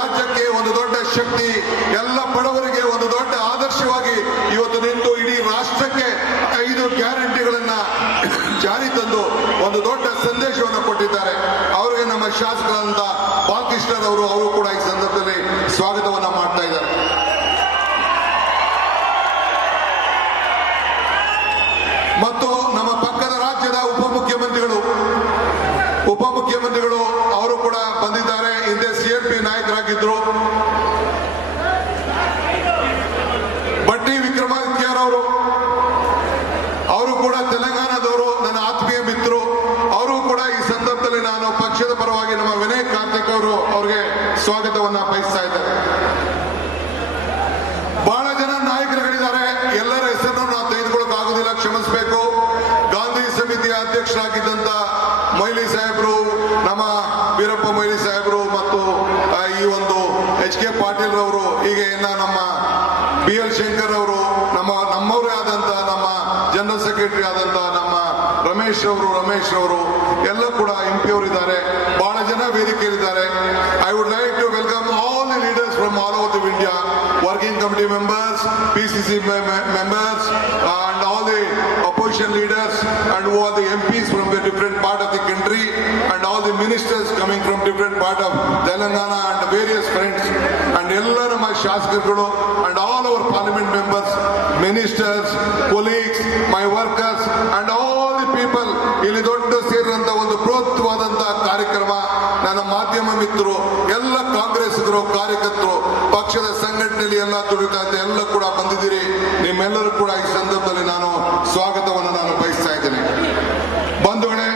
ರಾಜ್ಯಕ್ಕೆ ಒಂದು ದೊಡ್ಡ ಶಕ್ತಿ, ಎಲ್ಲ ಬಡವರಿಗೆ ಒಂದು ದೊಡ್ಡ ಆದರ್ಶವಾಗಿ ಇವತ್ತು ನಿಂತು ಇಡೀ ರಾಷ್ಟ್ರಕ್ಕೆ ಐದು ಗ್ಯಾರಂಟಿಗಳನ್ನ ಜಾರಿ ತಂದು ಒಂದು ದೊಡ್ಡ ಸಂದೇಶವನ್ನು ಕೊಟ್ಟಿದ್ದಾರೆ. ಅವರಿಗೆ ನಮ್ಮ ಶಾಸಕರಾದಂತ ಬಾಲಕೃಷ್ಣರವರು ಅವರು ಕೂಡ ಈ ಸಂದರ್ಭದಲ್ಲಿ ಸ್ವಾಗತವನ್ನ ಮಾಡ್ತಾ ಇದ್ದಾರೆ. ಮತ್ತು ನಮ್ಮ ಪಕ್ಕದ ರಾಜ್ಯದ ಉಪಮುಖ್ಯಮಂತ್ರಿಗಳು ಉಪಮುಖ್ಯಮಂತ್ರಿಗಳು ಅವರು ಕೂಡ ಬಂದಿದ್ದಾರೆ. ಹಿಂದೆ ಸಿಎಂಪಿ ನಾಯಕರಾಗಿದ್ರು ಬಟ್ಟಿ ಈಗಿನ ನಮ್ಮ ಬಿ ಎಲ್ ಶಂಕರ್ ಅವರು, ನಮ್ಮ ನಮ್ಮವರೇ ಆದಂತಹ ನಮ್ಮ ಜನರಲ್ ಸೆಕ್ರೆಟರಿ ಆದಂತಹ ನಮ್ಮ ರಮೇಶ್ ಅವರು ರಮೇಶ್ ಅವರು ಎಲ್ಲ ಕೂಡ ಎಂ ಪಿ ಅವರು ಇದ್ದಾರೆ. ಬಹಳ ಜನ ವೇದಿಕೆಯಲ್ಲಿದ್ದಾರೆ. I would like to welcome all the leaders from all over the India working committee members P C C members and all the opposition leaders and all the MPs from the different part of the country and ministers coming from different part of Telangana and various friends, and ಎಲ್ಲ ನಮ್ಮ ಶಾಸಕರುಗಳು and all our parliament members, ministers, colleagues, my workers, and all the people ಇಲ್ಲಿ ದೊಡ್ಡ ಸೇರಿದಂತ ಒಂದು karyakrama ಕಾರ್ಯಕ್ರಮ ನನ್ನ ಮಾಧ್ಯಮ ಮಿತ್ರರು ಎಲ್ಲ ಕಾಂಗ್ರೆಸ್ಗರು ಕಾರ್ಯಕರ್ತರು ಪಕ್ಷದ ಸಂಘಟನೆಯಲ್ಲಿ ಎಲ್ಲ ದುಡಿತಾ ಎಲ್ಲ ಕೂಡ ಬಂದಿದ್ದೀರಿ ನಿಮ್ಮೆಲ್ಲರೂ ಕೂಡ ಈ ಸಂದರ್ಭದಲ್ಲಿ ನಾನು ಸ್ವಾಗತವನ್ನು ನಾನು ಬಯಸ್ತಾ ಇದ್ದೇನೆ ಬಂಧುಗಳೇ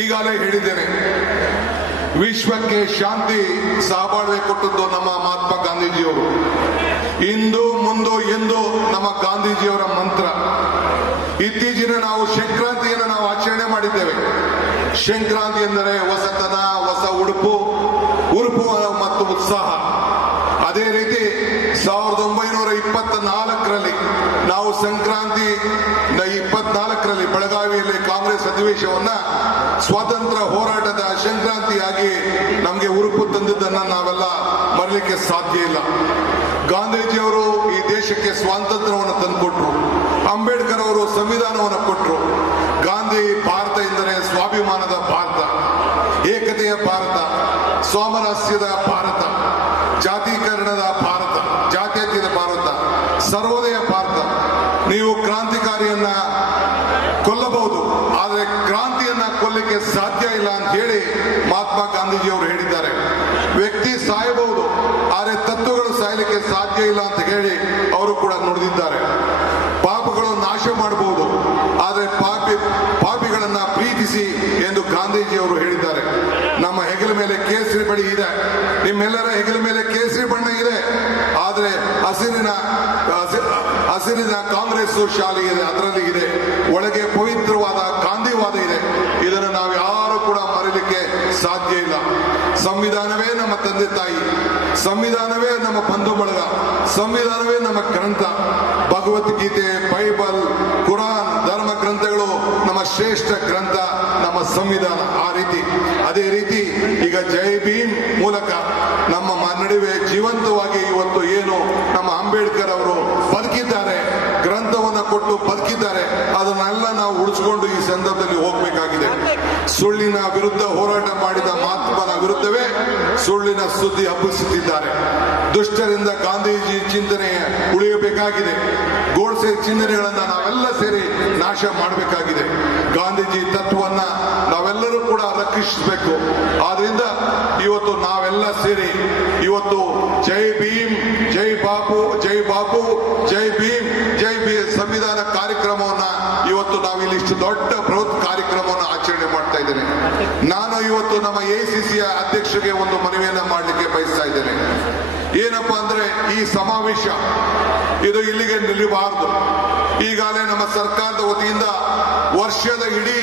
ಈಗಾಗಲೇ ಹೇಳಿದ್ದೇನೆ, ವಿಶ್ವಕ್ಕೆ ಶಾಂತಿ ಸಹಬಾಳ್ವೆ ಕೊಟ್ಟದ್ದು ನಮ್ಮ ಮಹಾತ್ಮ ಗಾಂಧೀಜಿಯವರು. ಇಂದು, ಮುಂದು, ಎಂದು ನಮ್ಮ ಗಾಂಧೀಜಿಯವರ ಮಂತ್ರ. ಇತ್ತೀಚಿನ ನಾವು ಸಂಕ್ರಾಂತಿಯನ್ನು ನಾವು ಆಚರಣೆ ಮಾಡಿದ್ದೇವೆ. ಸಂಕ್ರಾಂತಿ ಎಂದರೆ ಹೊಸತನ ಹೊಸ ಉಡುಪು ಉರುಪು ಮತ್ತು ಉತ್ಸಾಹ. ಅದೇ ರೀತಿ ಸಾವಿರದ ಒಂಬೈನೂರ ಇಪ್ಪತ್ತ ನಾಲ್ಕರಲ್ಲಿ ನಾವು ಸಂಕ್ರಾಂತಿ ಇಪ್ಪತ್ನಾಲ್ಕರಲ್ಲಿ ಬೆಳಗಾವಿಯಲ್ಲಿ ಕಾಂಗ್ರೆಸ್ ಅಧಿವೇಶವನ್ನ ಸ್ವಾತಂತ್ರ್ಯ ಹೋರಾಟದ ಸಂಕ್ರಾಂತಿಯಾಗಿ ನಮಗೆ ಉರುಪು ತಂದಿದ್ದನ್ನು ನಾವೆಲ್ಲ ಮರಲಿಕ್ಕೆ ಸಾಧ್ಯ ಇಲ್ಲ. ಗಾಂಧೀಜಿಯವರು ಈ ದೇಶಕ್ಕೆ ಸ್ವಾತಂತ್ರ್ಯವನ್ನು ತಂದುಕೊಟ್ರು. ಅಂಬೇಡ್ಕರ್ ಅವರು ಸಂವಿಧಾನವನ್ನು ಕೊಟ್ಟರು ಗಾಂಧಿ ಭಾರತ ಎಂದರೆ ಸ್ವಾಭಿಮಾನದ ಭಾರತ, ಏಕತೆಯ ಭಾರತ, ಸಾಮರಸ್ಯದ ಭಾರತ ಜಾತೀಕರಣದ ಭಾರತ ಜಾತ್ಯತೀತ ಭಾರತ ಸರ್ವೋದಯ ಭಾರತ ನೀವು ಕ್ರಾಂತಿಕಾರಿಯನ್ನ ಕೊಲ್ಲಬಹುದು ಆದರೆ ಕ್ರಾಂತಿಯನ್ನ ಕೊಲ್ಲಿಕ್ಕೆ ಸಾಧ್ಯ ಇಲ್ಲ ಅಂತ ಹೇಳಿ ಮಹಾತ್ಮ ಗಾಂಧೀಜಿಯವರು ಹೇಳಿದ್ದಾರೆ. ವ್ಯಕ್ತಿ ಸಾಯಬಹುದು, ಆದರೆ ತತ್ವಗಳು ಸಾಯಲಿಕ್ಕೆ ಸಾಧ್ಯ ಇಲ್ಲ ಅಂತ ಹೇಳಿ ಅವರು ಕೂಡ ನುಡಿದಿದ್ದಾರೆ. ಪಾಪಗಳು ನಾಶ ಮಾಡಬಹುದು, ಆದರೆ ಪಾಪಿ, ಪಾಪಿಗಳನ್ನ ಪ್ರೀತಿಸಿ ಎಂದು ಗಾಂಧೀಜಿ ಅವರು ಹೇಳಿದ್ದಾರೆ. ನಮ್ಮ ಹೆಗಲ ಮೇಲೆ ಕೇಸರಿ ಬಳಿ ಇದೆ. ನಿಮ್ಮೆಲ್ಲರ ಹೆಗಲ ಮೇಲೆ ಕೇಸರಿ ಬಣ್ಣ ಇದೆ. ಆದರೆ ಹಸಿರಿನ, ಹಸಿ- ಹಸಿರಿನ ಕಾಂಗ್ರೆಸ್ ಶಾಲೆ ಇದೆ ಅದರಲ್ಲಿ ಇದೆ ಒಳಗೆ ಪವಿತ್ರವಾದ ಗಾಂಧಿವಾದ ಇದೆ ಇದನ್ನು ನಾವು ಯಾರು ಕೂಡ ಮರೀಲಿಕ್ಕೆ ಸಾಧ್ಯ ಇಲ್ಲ ಸಂವಿಧಾನವೇ ನಮ್ಮ ತಂದೆ ತಾಯಿ ಸಂವಿಧಾನವೇ ನಮ್ಮ ಬಂಧು ಬಳಗ ಸಂವಿಧಾನವೇ ನಮ್ಮ ಗ್ರಂಥ. ಭಗವದ್ಗೀತೆ ಬೈಬಲ್, ಕುರಾನ್, ಧರ್ಮ ಗ್ರಂಥಗಳು ನಮ್ಮ ಶ್ರೇಷ್ಠ ಗ್ರಂಥ, ನಮ್ಮ ಸಂವಿಧಾನ. ಆ ರೀತಿ. ಅದೇ ರೀತಿ ಈಗ ಜೈ ಭೀಮ್ ಮೂಲಕ ನಮ್ಮ ನಡುವೆ ಜೀವಂತವಾಗಿ ಇವತ್ತು ಏನು ನಮ್ಮ ಅಂಬೇಡ್ಕರ್ ಅವರು ಬದುಕಿದ್ದಾರೆ, ಗ್ರಂಥವನ್ನು ಕೊಟ್ಟು ಬದುಕಿದ್ದಾರೆ, ಅದನ್ನೆಲ್ಲ ನಾವು ಉಳಿಸ್ಕೊಂಡು ಈ ಸಂದರ್ಭದಲ್ಲಿ ಹೋಗ್ಬೇಕಾಗಿದೆ. ಸುಳ್ಳಿನ ವಿರುದ್ಧ ಹೋರಾಟ ಮಾಡಿದ ಮಹಾತ್ಮನ ವಿರುದ್ಧವೇ ಸುಳ್ಳಿನ ಸುದ್ದಿ ಹಬ್ಬಿಸುತ್ತಿದ್ದಾರೆ. ದುಷ್ಟರಿಂದ ಗಾಂಧೀಜಿ ಚಿಂತನೆ ಉಳಿಯಬೇಕಾಗಿದೆ. ಗೋಡ್ಸೆ ಚಿಂತನೆಗಳನ್ನ ನಾವೆಲ್ಲ ಸೇರಿ ನಾಶ ಮಾಡಬೇಕಾಗಿದೆ. ಗಾಂಧೀಜಿ ತತ್ವವನ್ನ ನಾವೆಲ್ಲರೂ ಕೂಡ ರಕ್ಷಿಸಬೇಕು. ಆದ್ರಿಂದ ಇವತ್ತು ನಾವೆಲ್ಲ ಸೇರಿ ಇವತ್ತು ಜೈ ಭೀಮ್, ಜೈ ಬಾಪು ಜೈ ಬಾಪು, ಜೈ ಭೀಮ್ ಜೈ ಭೀ ಸಂವಿಧಾನ ಕಾರ್ಯಕ್ರಮವನ್ನ ಇವತ್ತು ನಾವು ಇಲ್ಲಿ ಇಷ್ಟು ದೊಡ್ಡ ಬೃಹತ್ ಕಾರ್ಯಕ್ರಮವನ್ನು ಆಚರಣೆ ಮಾಡ್ತಾ ಇದ್ದೇನೆ ನಾನು ಇವತ್ತು ನಮ್ಮ ಎಸಿಸಿಯ ಅಧ್ಯಕ್ಷರಿಗೆ ಒಂದು ಮನವಿಯನ್ನ ಮಾಡಲಿಕ್ಕೆ ಬಯಸ್ತಾ ಇದ್ದೇನೆ. ಏನಪ್ಪಾ ಅಂದ್ರೆ ಈ ಸಮಾವೇಶ ಇದು ಇಲ್ಲಿಗೆ ನಿಲ್ಲಬಾರದು. ಈಗಾಗಲೇ ನಮ್ಮ ಸರ್ಕಾರದ ವತಿಯಿಂದ ವರ್ಷದ ಇಡೀ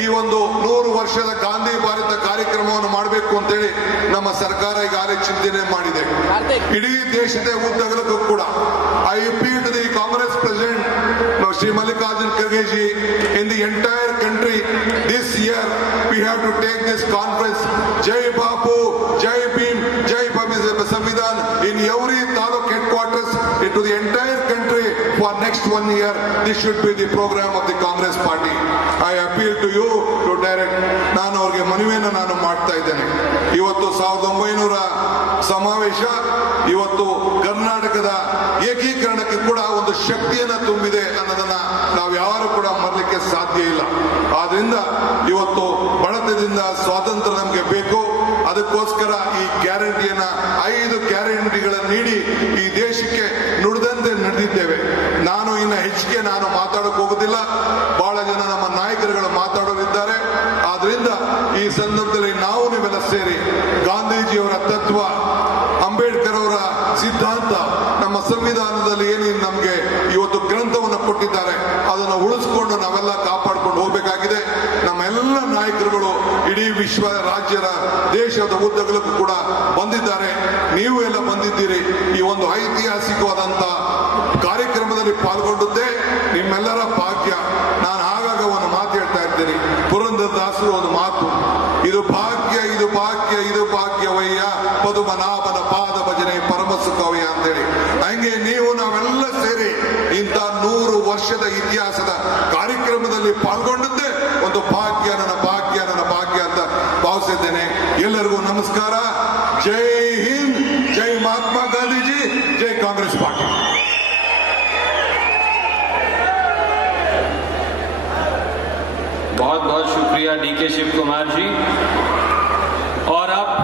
ಈ ಒಂದು ನೂರು ವರ್ಷದ ಗಾಂಧಿ ಭಾರತ ಕಾರ್ಯಕ್ರಮವನ್ನು ಮಾಡಬೇಕು ಅಂತೇಳಿ ನಮ್ಮ ಸರ್ಕಾರ ಈಗಾಗಲೇ ಚಿಂತನೆ ಮಾಡಿದೆ. ಇಡೀ ದೇಶದ ಉದ್ದಗಲಕ್ಕೂ ಕೂಡ I repeat to the Congress president Shri Mallikarjun Kharge in the entire country this year we have to take this take ಜೈ ಬಾಪು ಜೈ for next one year. This should be the program of the Congress party. I appeal to you to direct. ನಾನು ಅವ್ರಿಗೆ ಮನವಿಯನ್ನು ನಾನು ಮಾಡ್ತಾ ಇದ್ದೇನೆ ಇವತ್ತು ಸಾವಿರದ ಒಂಬೈನೂರ ಸಮಾವೇಶ, ಇವತ್ತು ಕರ್ನಾಟಕದ ಏಕೀಕರಣಕ್ಕೆ ಕೂಡ ಒಂದು ಶಕ್ತಿಯನ್ನ ತುಂಬಿದೆ ಅನ್ನೋದನ್ನ ನಾವು ಯಾರು ಕೂಡ ಮರಲಿಕ್ಕೆ ಸಾಧ್ಯ ಇಲ್ಲ ಆದ್ರಿಂದ ಇವತ್ತು ಬಡತದಿಂದ ಸ್ವಾತಂತ್ರ್ಯ ನಮಗೆ ಬೇಕು ಅದಕ್ಕೋಸ್ಕರ ಈ ಗ್ಯಾರಂಟಿಯನ್ನ, ಐದು ಗ್ಯಾರಂಟಿಗಳನ್ನು ನೀಡಿ ಈ ದೇಶಕ್ಕೆ ಸೇರಿ ಗಾಂಧೀಜಿಯವರ ತತ್ವ ಅಂಬೇಡ್ಕರ್ ಅವರ ಸಿದ್ಧಾಂತ, ನಮ್ಮ ಸಂವಿಧಾನದಲ್ಲಿ ಏನು ನಮಗೆ ಇವತ್ತು ಗ್ರಂಥವನ್ನು ಕೊಟ್ಟಿದ್ದಾರೆ, ಅದನ್ನು ಉಳಿಸ್ಕೊಂಡು ನಾವೆಲ್ಲ ಕಾಪಾಡಿಕೊಂಡು ಹೋಗಬೇಕಾಗಿದೆ. ನಮ್ಮ ಎಲ್ಲ ನಾಯಕರುಗಳು ಇಡೀ ವಿಶ್ವ ರಾಜ್ಯದ ದೇಶದ ಉದ್ದಗಲಕ್ಕೂ ಕೂಡ ಬಂದಿದ್ದಾರೆ. ನೀವು ಎಲ್ಲ ಬಂದಿದ್ದೀರಿ. ಈ ಒಂದು ಐತಿಹಾಸಿಕವಾದಂತ ಕಾರ್ಯಕ್ರಮದಲ್ಲಿ ಪಾಲ್ಗೊಂಡದ್ದೇ ನಿಮ್ಮೆಲ್ಲರ ಭಾಗ್ಯ. ನಾನು ಆಗಾಗ ಒಂದು ಮಾತು ಹೇಳ್ತಾ ಇದ್ದೀನಿ ಪುರಂದರ ದಾಸರು ಒಂದು ಮಾತು. ಇದು ಭಾಗ್ಯ ಇದು ಭಾಗ್ಯ ಇದು ಭಾಗ್ಯವಯ್ಯ ಪದುಮನಾಭನ ಪಾದ ಭಜನೆ ಪರಮ ಸುಖವಯ್ಯ ಅಂತೇಳಿ ಹಂಗೆ ನೀವು ನಾವೆಲ್ಲ ಸೇರಿ ಇಂಥ ನೂರು ವರ್ಷದ ಇತಿಹಾಸದ ಕಾರ್ಯಕ್ರಮದಲ್ಲಿ ಪಾಲ್ಗೊಂಡದ್ದೇ ಒಂದು ಭಾಗ್ಯ ನನ್ನ ಭಾಗ್ಯ ನನ್ನ ಭಾಗ್ಯ ಅಂತ ಭಾವಿಸಿದ್ದೇನೆ ಎಲ್ಲರಿಗೂ ನಮಸ್ಕಾರ ಜೈ ಹಿಂದ್ ಜೈ ಮಹಾತ್ಮ ಗಾಂಧೀಜಿ ಜೈ ಕಾಂಗ್ರೆಸ್ ಪಾರ್ಟಿ बहुत बहुत शुक्रिया डी के शिव कुमार जी और अब